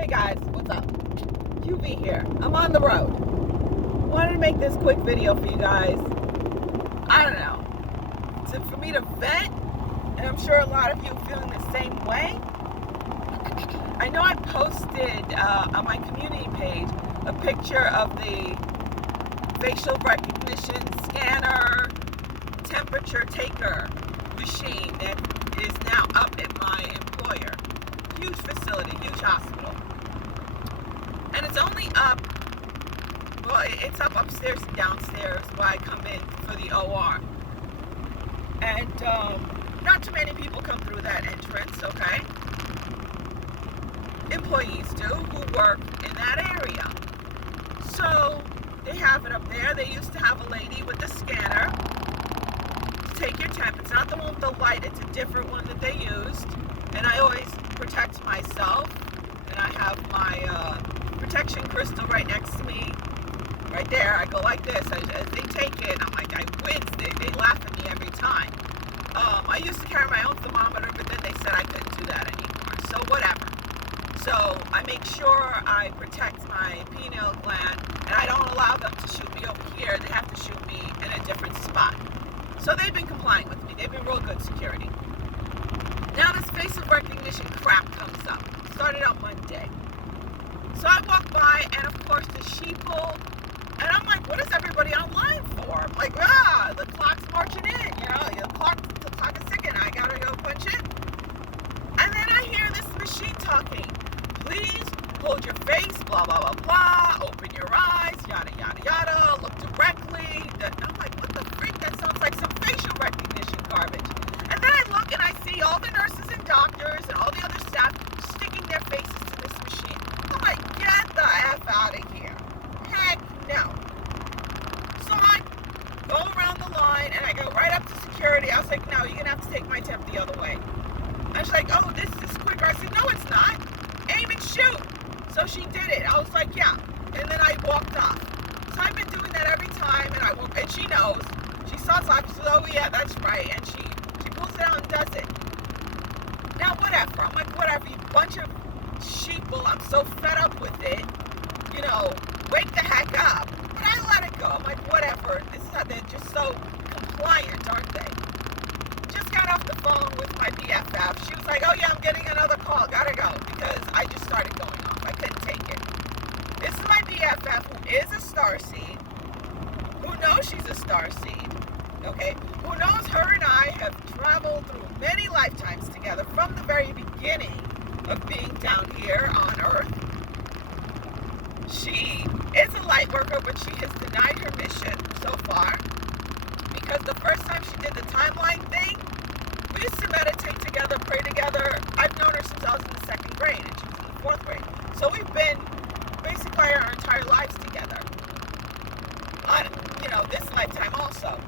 Hey guys, what's up? QV here. I'm on the road. Wanted to make this quick video for you guys. I don't know. For me to vent, and I'm sure a lot of you are feeling the same way. I know I posted on my community page a picture of the facial recognition scanner temperature taker machine that is now up at my employer. Huge facility, huge hospital. And it's only up, well, it's up upstairs and downstairs where I come in for the OR. And not too many people come through that entrance, okay? Employees do, who work in that area. So they have it up there. They used to have a lady with a scanner to take your temp. It's not the one with the light, it's a different one that they used. And I always protect myself. And I have my protection crystal right next to me. Right there, I go like this. As they take it, I'm like, I wince. They laugh at me every time. I used to carry my own thermometer, but then they said I couldn't do that anymore. So whatever. So I make sure I protect my pineal gland, and I don't allow them to shoot me over here. They have to shoot me in a different spot. So they've been complying with me. They've been real good security. Now this facial recognition crap comes up. Started on Monday. So I walk by, and of course the Sheeple, and I'm like, what is everybody online for? I'm like, the clock's marching in, the clock is ticking, I gotta go punch it. And then I hear this machine talking, please hold your face, blah, blah, blah, blah, open your eyes, yada, yada, yada, look directly. I'm like, what the freak? That sounds like some facial recognition garbage. And then I look and I see all the nurses and doctors and all the other staff sticking their faces to this machine. I'm like, get the F out of here. Heck no. So I go around the line and I go right up to security. I was like, no, you're going to have to take my temp the other way. And she's like, oh, this is quicker. I said, no, it's not. Aim and shoot. So she did it. I was like, yeah. And then I walked off. So I've been doing that every time, and she knows. She saw something. She said, oh, yeah, that's right. And she pulls it out and does it. Now, whatever. I'm like, whatever, you bunch of sheeple. I'm so fed up with it. Wake the heck up. But I let it go. I'm like, whatever. They're just so compliant, aren't they? Just got off the phone with my BFF. She was like, oh, yeah, I'm getting another call. Gotta go. Because I just started going off. I couldn't take it. This is my BFF, who is a starseed, who knows she's a starseed, okay? Who knows her and I have traveled through many lifetimes together from the very beginning of being down here on Earth. She is a light worker, but she has denied her mission so far because the first time she did the timeline thing, we used to meditate together, pray together. I've known her since I was in the 2nd grade and she was in the 4th grade. So we've been basically our entire lives together on, this lifetime also.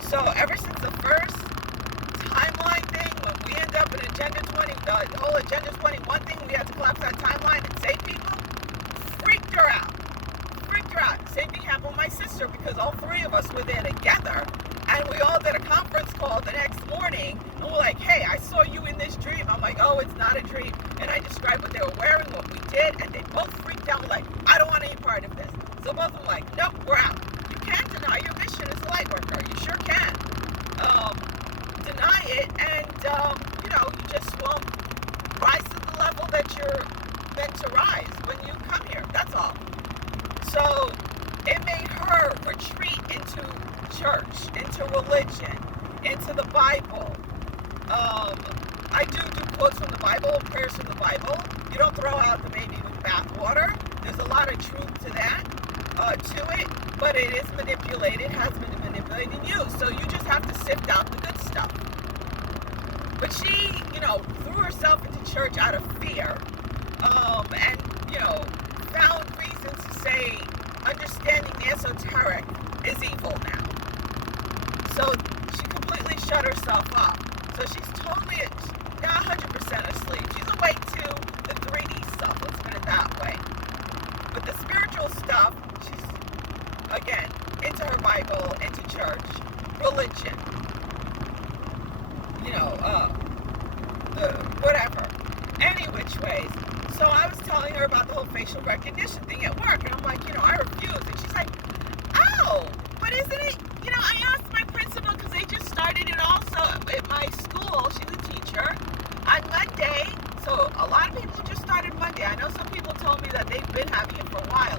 So ever since the first timeline thing, when we end up in Agenda 20, the whole Agenda 21 thing, we had to collapse that timeline and save people, freaked her out. Same thing happened with my sister because all 3 of us were there together and we all did a conference call the next morning and we're like, hey, I saw you in this dream. I'm like, oh, it's not a dream. And I described what they were wearing, what we did, and they both freaked out like, I don't want any part of this. So both of them were like, nope, we're out. You can't deny your mission as a light worker. You sure can. Deny it and, you just won't rise to the level that you're meant to rise when you come here. That's all. So it made her retreat into church, into religion, into the Bible. I do quotes from the Bible, prayers from the Bible. You don't throw out the baby with bathwater. There's a lot of truth to that, to it, but it is manipulated, has been manipulated and used. So you just have to sift out the good stuff. But she, threw herself into church out of fear, and, found reasons to say understanding the esoteric is evil now. So she completely shut herself up. So she's totally, not 100% asleep. She's awake to the 3D stuff, let's put it that way. But the spiritual stuff, she's, again, into her Bible, into church, religion. Whatever. Any which ways. So I was telling her her about the whole facial recognition thing at work. And I'm like, I refuse. And she's like, oh, but isn't it, I asked my principal because they just started it also at my school. She's a teacher on Monday. So a lot of people just started Monday. I know some people told me that they've been having it for a while.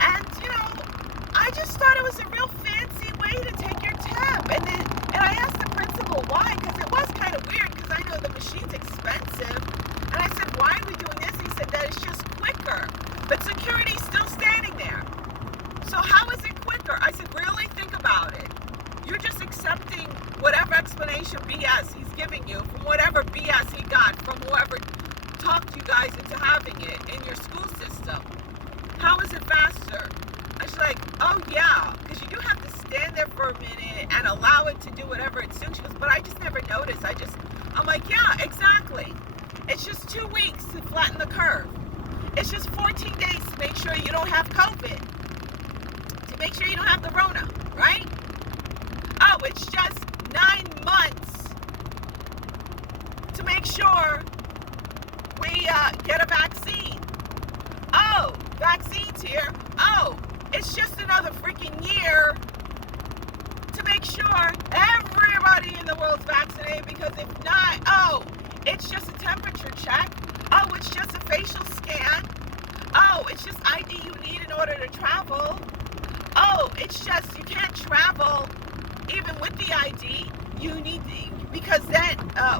And, I just thought it was a real fancy way to take your temp. And I asked the principal why, because it was kind of weird, because I know the machine's expensive. And I said, why are we doing this? He said that it's just quicker. But security's still standing there. So how is it quicker? I said, really? Think about it. You're just accepting whatever explanation BS he's giving you from whatever BS he got from whoever talked you guys into having it in your school system. How is it faster? I was like, oh yeah, because you do have to stand there for a minute and allow it to do whatever it suits. She goes, but I just never noticed. I'm like, yeah, exactly. It's just 2 weeks to flatten the curve. It's just 14 days to make sure you don't have COVID. To make sure you don't have the Rona, right? Oh, it's just 9 months to make sure we get a vaccine. Oh, vaccines here. Oh, it's just another freaking year to make sure everybody in the world's vaccinated, because if not, oh, it's just a temperature check. Oh, it's just a facial scan. Oh, it's just ID you need in order to travel. Oh, it's just you can't travel even with the ID. You need because then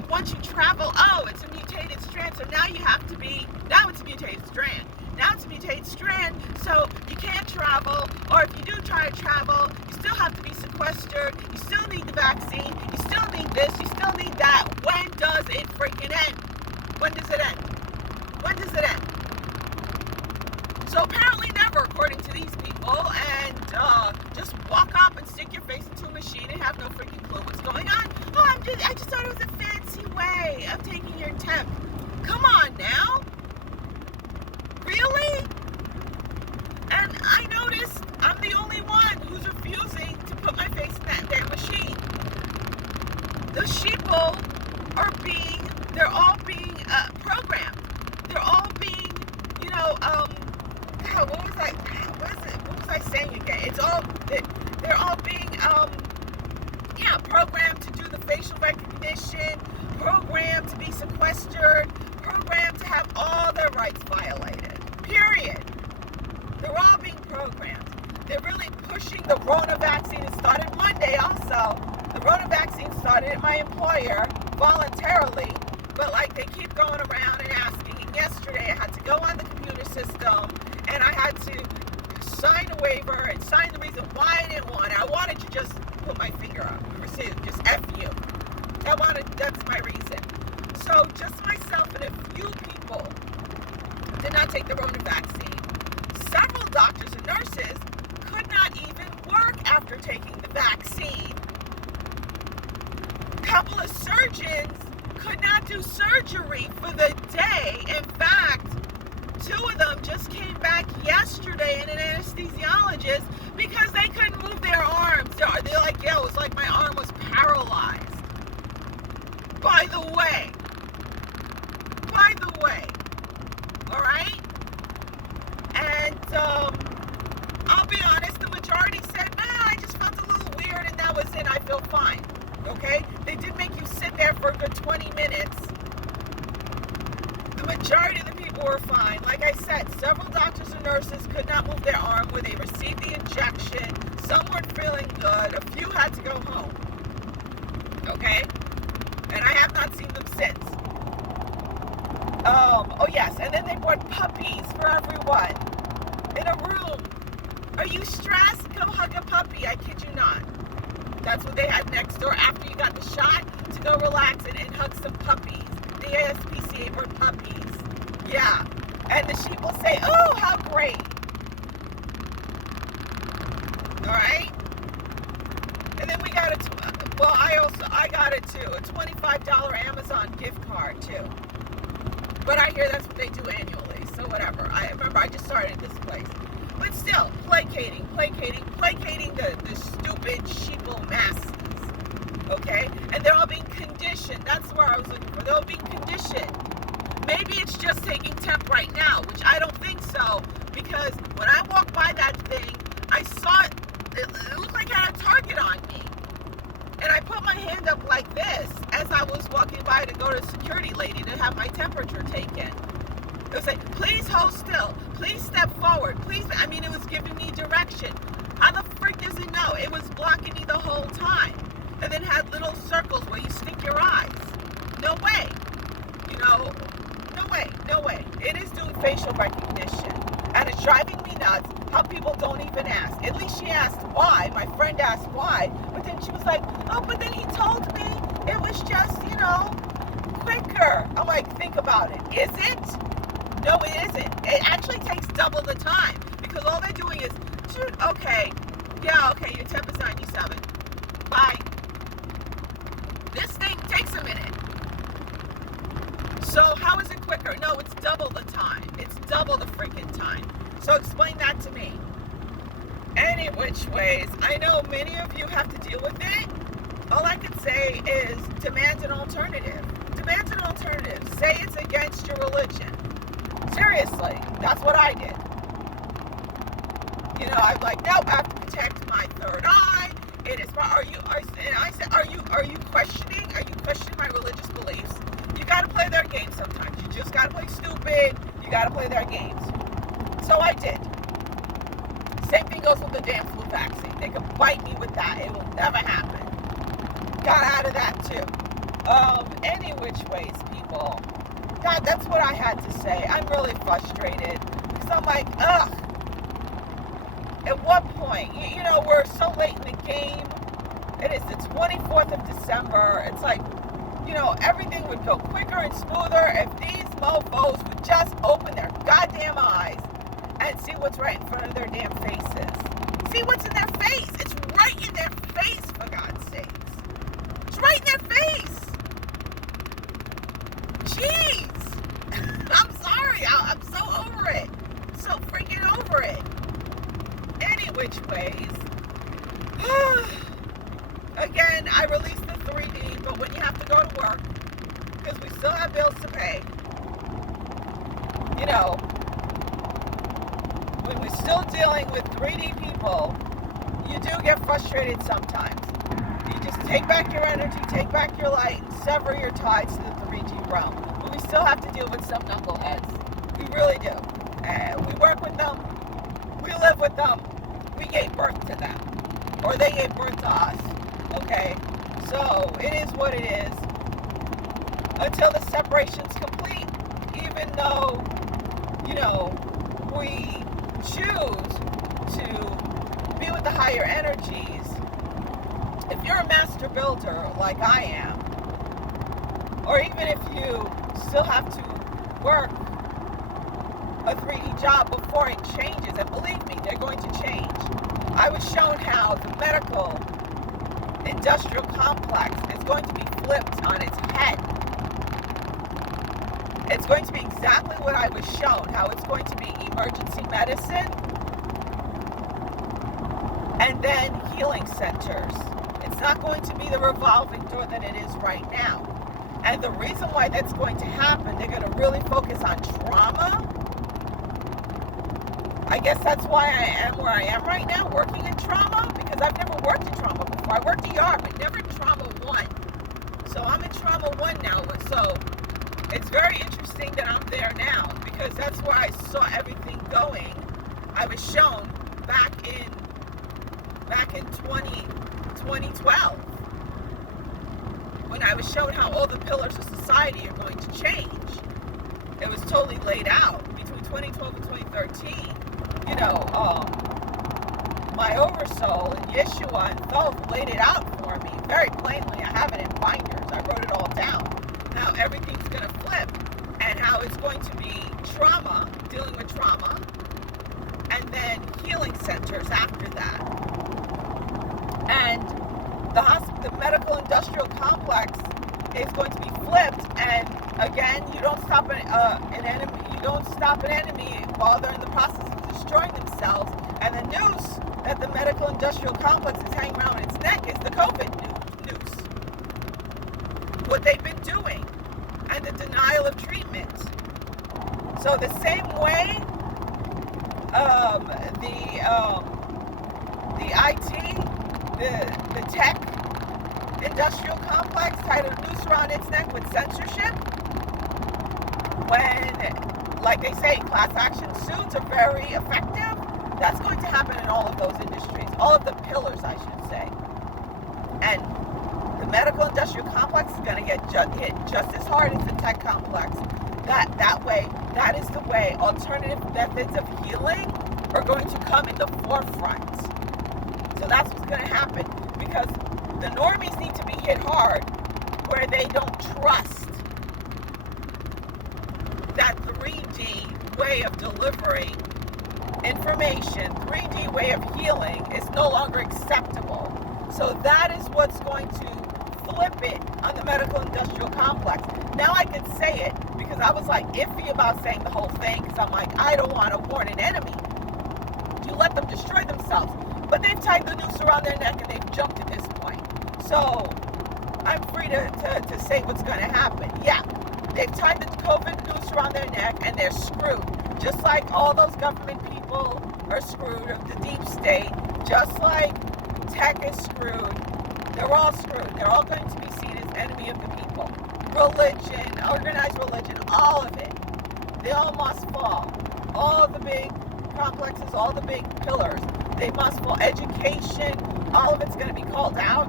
once you travel, oh, it's a mutated strand. So now it's a mutated strand. Now it's a mutated strand, so you can't travel, or if you do try to travel, you still have to be sequestered, you still need the vaccine, you still need this, you still need that. When does it freaking end? When does it end? When does it end? So apparently never, according to these people, and just walk up and stick your face into a machine and have no freaking clue what's going on. Oh, I just thought it was a fancy way of taking your temp. Come on now. Really? And I noticed I'm the only one who's refusing to put my face in that damn machine. The Sheeple they're all being programmed. They're all being, God, what was I saying again? They're all being, programmed to do the facial recognition, programmed to be sequestered, programmed to have all their rights violated. Period. They're all being programmed. They're really pushing the Rona vaccine. It started Monday also. The Rona vaccine started at my employer voluntarily, but they keep going around and asking. And yesterday I had to go on the computer system and I had to sign a waiver and sign the reason why I didn't want it. I wanted to just put my finger up. Just F you. That's my reason. So just myself and a few people did not take the Rona vaccine. Several doctors and nurses could not even work after taking the vaccine. A couple of surgeons could not do surgery for the day. In fact, 2 of them just came back yesterday in an anesthesiologist because they couldn't move their arms. They're like, yeah, it was like my arm was paralyzed. By the way, all right? And I'll be honest, the majority said, I just felt a little weird and that was it. I feel fine, okay? They did make you sit there for a good 20 minutes. The majority of the people were fine. Like I said, several doctors and nurses could not move their arm where they received the injection. Some weren't feeling good. A few had to go home, okay? And I have not seen them since. Oh yes, and then they brought puppies for everyone in a room. Are you stressed? Go hug a puppy. I kid you not. That's what they had next door after you got the shot, to go relax and hug some puppies. The ASPCA brought puppies. Yeah. And the sheep will say, oh, how great. All right? And then we got I got it too, a $25 Amazon gift card too. But I hear that's what they do annually, so whatever. I remember I just started this place. But still, placating the stupid sheeple masses. Okay? And they're all being conditioned. That's where I was looking for. They're all being conditioned. Maybe it's just taking temp right because when I walked by that thing, I saw it. It looked like it had a target on me. And I put my hand up like this as I was walking by to go to the security lady to have my temperature taken. It was like, please hold still. Please step forward. Please. I mean, it was giving me direction. How the frick does it know? It was blocking me the whole time. And then had little circles where you stick your eyes. No way. You know, no way. No way. It is doing facial recognition. And it's driving me nuts how people don't even ask. At least she asked why. My friend asked why. But then she was like, oh, but then he told me it was just, you know, quicker. I'm like, think about it. Is it? No, it isn't. It actually takes double the time. Because all they're doing is, shoot, okay. Yeah, okay, your temp is 97. Bye. This thing takes a minute. So how is it quicker? No, it's double the time. It's double the freaking time. So explain that to me. Any which ways, I know many of you have to deal with it. All I can say is demand an alternative. Demand an alternative. Say it's against your religion. Seriously, that's what I did. You know, I'm like, nope, I have to protect my third eye. It is. And I said, are you questioning? Are you questioning my religious beliefs? You got to play their game sometimes. You just got to play stupid. You got to play their games. So I did. Same thing goes with the damn flu vaccine. They could bite me with that. It will never happen. Got out of that too. Any which ways, people. That's what I had to say. I'm really frustrated because I'm like, ugh. At what point? You know, we're so late in the game. It is the 24th of December. It's like, you know, everything would go quicker and smoother if these mofos would just open their goddamn eyes and see what's right in front of their damn faces. See what's in their face. It's right in their face, for God's sakes. It's right in their face. Jeez. I'm sorry. I'm so over it. So freaking over it. Any which ways. Again, I released the 3D, but when you have to go to work, because we still have bills to pay, you know, when we're still dealing with 3D people, you do get frustrated sometimes. You just take back your energy, take back your light, and sever your ties to the 3D realm. But we still have to deal with some knuckleheads. We really do. And we work with them. We live with them. We gave birth to them. Or they gave birth to us. Okay? So, it is what it is. Until the separation's complete. Even though, you know, we choose to be with the higher energies. If you're a master builder like I am, or even if you still have to work a 3D job before it changes, and believe me, they're going to change. I was shown how the medical industrial complex is going to be flipped on its head. It's going to be exactly what I was shown, how it's going to be emergency medicine and then healing centers. It's not going to be the revolving door that it is right now. And the reason why that's going to happen, they're going to really focus on trauma. I guess that's why I am where I am right now, working in trauma, because I've never worked in trauma before. I worked ER, but never in trauma 1. So I'm in trauma 1 now. So it's very interesting that I'm there now, because that's where I saw everything going. I was shown back in 2012, when I was shown how all the pillars of society are going to change. It was totally laid out between 2012 and 2013. You know, my oversoul and Yeshua and Thoth laid it out for me very plainly. I have it in binders. I wrote it all down. How everything's going to flip and how it's going to be trauma, dealing with trauma, and then healing centers after that. And the medical industrial complex is going to be flipped. And again, you don't stop an enemy. You don't stop an enemy while they're in the process of destroying themselves. And the noose that the medical industrial complex is hanging around its neck is the COVID noose. What they've been doing, and the denial of treatment. So the same way um, the the IT, the tech industrial complex tied a noose around its neck with censorship. When, like they say, class action suits are very effective, that's going to happen in all of those industries, all of the pillars, I should say. And the medical industrial complex is going to get hit just as hard as the tech complex. That is the way alternative methods of healing are going to come in the forefront. So that's what's going to happen, because the normies need to be hit hard where they don't trust that 3D way of delivering information, 3D way of healing is no longer acceptable. So that is what's going to flip it on the medical industrial complex. Now I can say it because I was like iffy about saying the whole thing, because I'm like, I don't want to warn an enemy to let them destroy themselves. But they've tied the noose around their neck and they've jumped at this point. So I'm free to say what's going to happen. Yeah, they've tied the COVID noose around their neck and they're screwed. Just like all those government people are screwed, of the deep state, just like tech is screwed. They're all screwed. They're all going to be seen as enemy of the people. Religion, organized religion, all of it. They all must fall. All the big complexes, all the big pillars, they must fall. Education, all of it's going to be called out.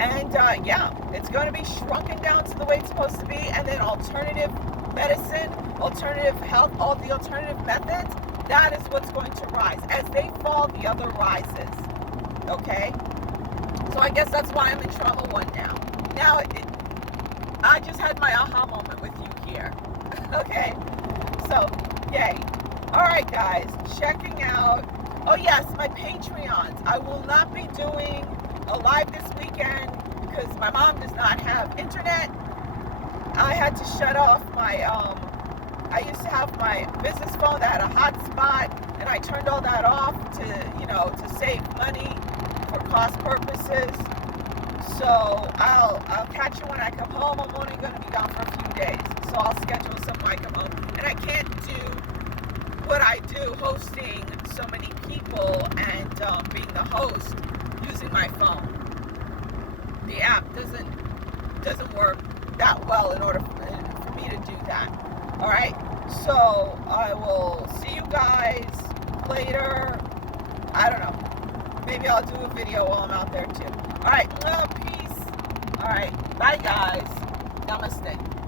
And yeah, it's going to be shrunken down to the way it's supposed to be. And then alternative medicine, alternative health, all the alternative methods, that is what's going to rise. As they fall, the other rises. Okay? So I guess that's why I'm in trauma one now. Now, I just had my aha moment with you here. Okay? So, yay. Alright guys, checking out. Oh yes, my Patreons. I will not be doing a live this weekend because my mom does not have internet. I had to shut off my, I used to have my business phone that had a hotspot, and I turned all that off to, to save money for cost purposes. So I'll catch you when I come home. I'm only going to be gone for a few days, so I'll schedule something when I come home. And I can't do what I do, hosting so many people and being the host using my phone. The app doesn't work that well in order for me to do that. All right, so I will see you guys later. I don't know. Maybe I'll do a video while I'm out there too. All right, peace. All right, bye guys. Namaste.